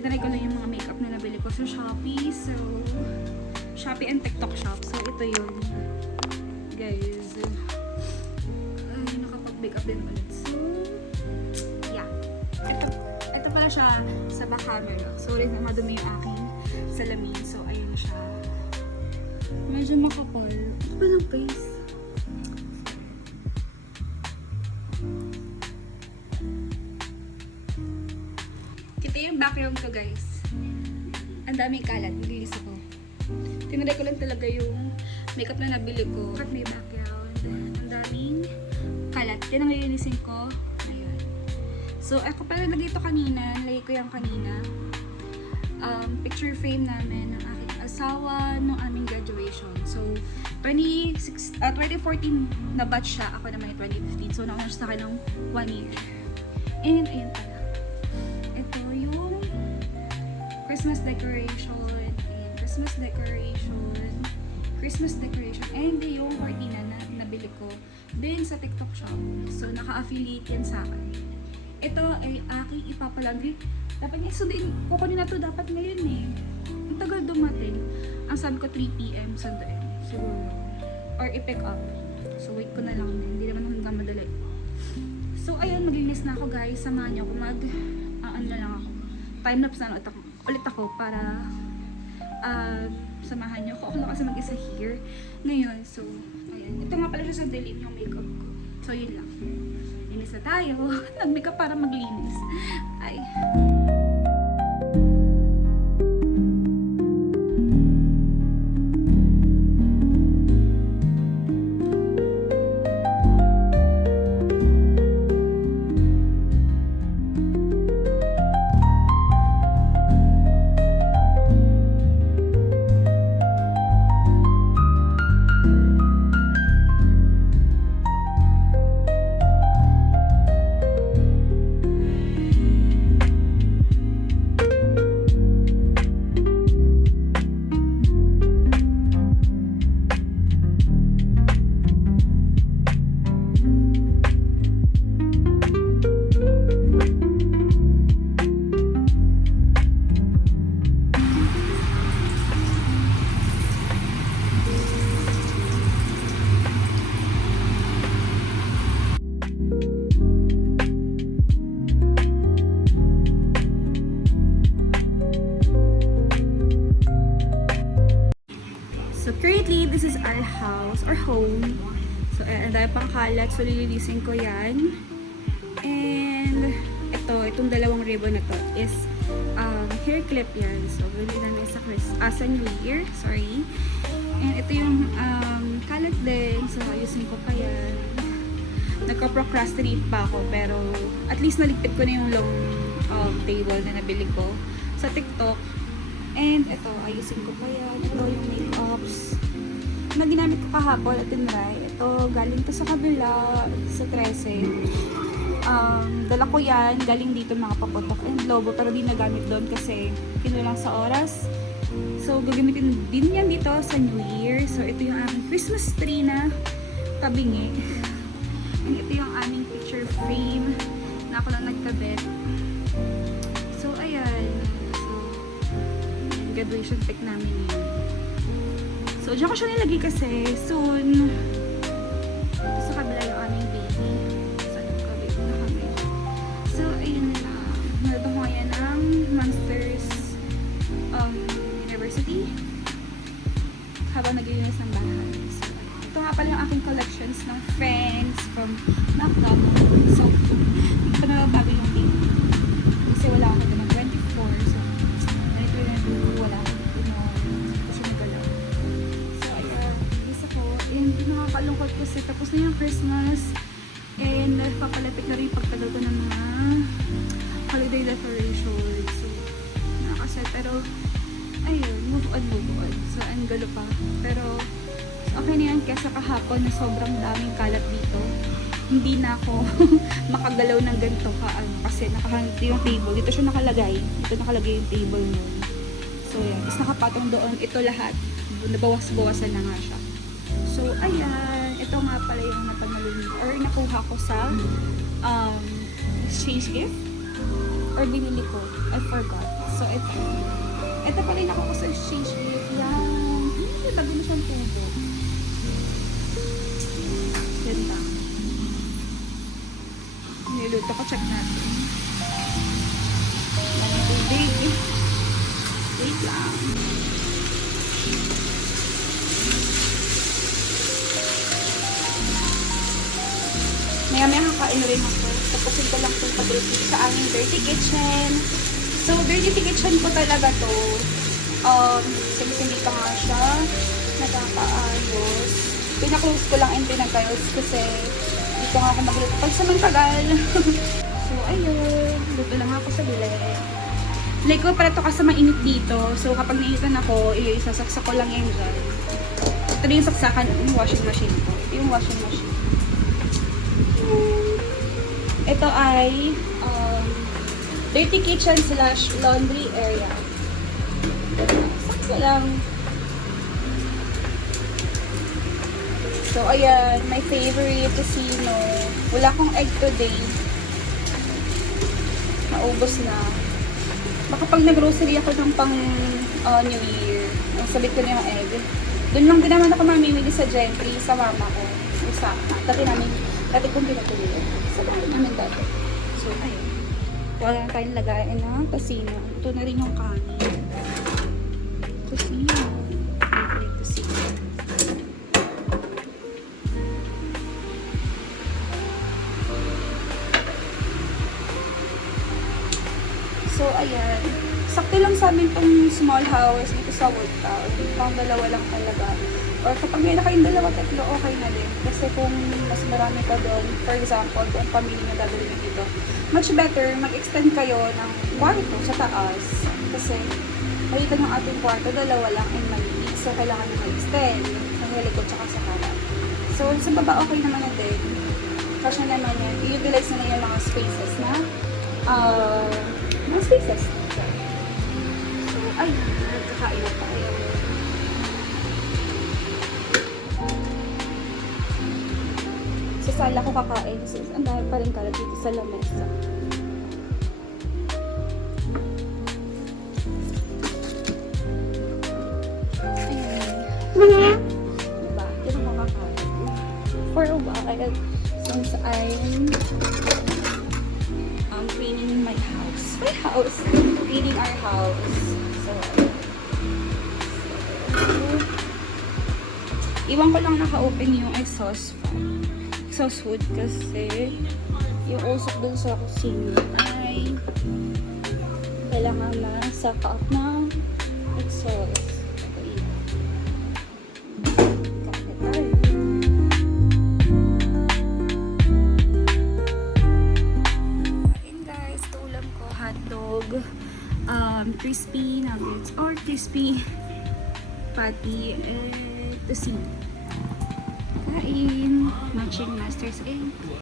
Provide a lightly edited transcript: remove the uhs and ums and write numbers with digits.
tinry ko lang yung mga makeup na nabili ko sa Shopee. So, Shopee and TikTok shop. So, ito yun. Guys. Ay, nakapag-makeup din ulit. So, yeah. Ito pala siya sa back camera. Sorry na madumi yung aking salamin. So, ayun siya. Medyo makapal. Ito pa ng face. Ito yung background ko, guys. Ang daming kalat. Nililis ako. Tinry ko lang talaga yung makeup na nabili ko. At may background. Ang daming kalat. Yan ang lilinisin ko. Ayun. So, ako pala lagay ito kanina. Nalagay ko yung kanina. Picture frame namin ng aking asawa nung aming graduation. So, 2014 na batch siya. Ako naman yung 2015. So, nauna siya sa akin ng 1 year. And, ayun pala. Ito yung Christmas decoration. And Christmas decoration. Christmas decoration. And yung cortina na nabili ko din sa TikTok shop. So, naka-affiliate yan sa akin. Ito ay aking ipapalandry. Dapat niya isundin. Kukunin na to dapat ngayon eh. Ang tagal dumating. Ang sabi ko 3 PM sunduin. Siguro. Or i-pick up. So, wait ko na lang din. Hindi naman hanggang madali. So, ayun. Maglinis na ako, guys. Samahan niyo ako ano na lang ako. Time-lapse na ulit ako para samahan niyo ako. Ako lang kasi mag-isa here. Ngayon, so, ayan. Ito nga pala siya sa delete yung makeup ko. So, yun lang. Linis na tayo. Nag-makeup para maglinis. Ay. So, currently, this is our house or home. So, ang dami pang kalat. So, lilinisin ko yan. And, itong dalawang ribbon na to is hair clip yan. So, bili namin sa New Year. Sorry. And, ito yung kalat din. So, ayusin ko pa yan. Nagka-procrastinate pa ako. Pero, at least naligpit ko na yung long table na nabili ko sa TikTok. And ito, ayusin ko pa yan. Ito yung makeups na ginamit ko kahapon at tinry. Ito, galing to sa kabila, sa 13. Dala ko yan. Galing dito mga paputok and lobo. Pero di nagamit doon kasi kinulang sa oras. So, gagamitin din yan dito sa New Year. So, ito yung aming Christmas tree na tabingi. And ito yung aming picture frame na ako lang nagkabit. So, ayan. Graduation pic namin yun. So, dyan ko siya nilagay kasi soon sa kabila yung aming baby. So, nagka-baby na kami. So, ayun na. Nalito ko ngayon ng Monsters University habang naglilinis ng bahay. So, ito nga pala yung aking collections ng friends from McDonald's. So, hindi ko na bago yung baby. Kasi wala ako ng 24. So, wala kasi nagalaw. So, ayan. Isa ko. And nakakalungkot kasi tapos na yung Christmas. And papalapit na rin yung pagtagal ko ng mga holiday decorations. So, nakakaset. Pero, ayun. Move on. So, ang galo pa. Pero, okay na yan kesa kahapon na sobrang daming kalat dito. Hindi na ako makagalaw ng ganito kasi nakahanap yung table. Dito siya nakalagay. Dito nakalagay yung table nun. So, yan. Tapos nakapatong doon. Ito lahat. Nabawas-bawasan na nga siya. So, ayan. Ito nga pala yung napanalo or nakuha ko sa exchange gift. Or binili ko. I forgot. So, ito. Ito pa rin ako sa exchange rate. Yan. Tabi na siyang tubo. Yan lang. Niluto ko, check natin. Yan yung tubig. Wait lang. Maya-maya kakain rin ako. Tapusin ko lang itong pag-ulit sa aming dirty kitchen. So, dirty kitchen ko talaga to. Since hindi pa nga siya nakakaayos. Pinaklose ko lang and pinagayos kasi dito nga ako magluto pag sa Mantagal. So, ayun. Luto lang ako sa bile. Like ko, para to kasi mainit dito. So, kapag nainitan ako, isasaksak ko lang yan dyan. Ito rin yung saksakan yung washing machine ko. Ito yung washing machine. Ito ay dirty kitchen / laundry area. Sakto lang. So, ayan. My favorite casino. Wala akong egg today. Naubos na. Baka pag nag-grocery ako ng pang New Year, sabit ko na yung egg. Doon lang din naman ako mamimili sa Gentry, sa mama ko. Sa dati kong pinatuloy. Sa bahay namin dati. So, ayun. Wala na tayong lagayan na casino. Ito na rin yung kanin. Casino. Casino. So, ayan. Sakto lang sa amin tong small house dito sa Wood Town. Pang dalawa lang talaga. Or kapag may na kayong dalawa, tatlo, okay na din. Kasi kung mas marami ka doon, for example, kung pamilya na dadalhin dito, much better mag-extend kayo ng kwarto sa taas. Kasi makita ng ating kwarto, dalawa lang and maliit. So, kailangan na mag-extend sa likod tsaka sa harap. So, sa baba, okay naman na din. Kasi naman yan, i-utilize na yung mga spaces na mga spaces. So, ayun, kakain na tayo. Sa sala ko kakain. So, ang dahil pa rin kalat dito sa lamesa. Ayan. Diba? Hindi ko makakain. For a while, since I'm cleaning my house. Cleaning our house. So, iwan ko lang naka-open yung exhaust hood kasi yung usok dun sa kusina ay kailangan na saka up ng exhaust. Crispy nuggets or crispy patty and tocino. Kain. Matching Masters egg.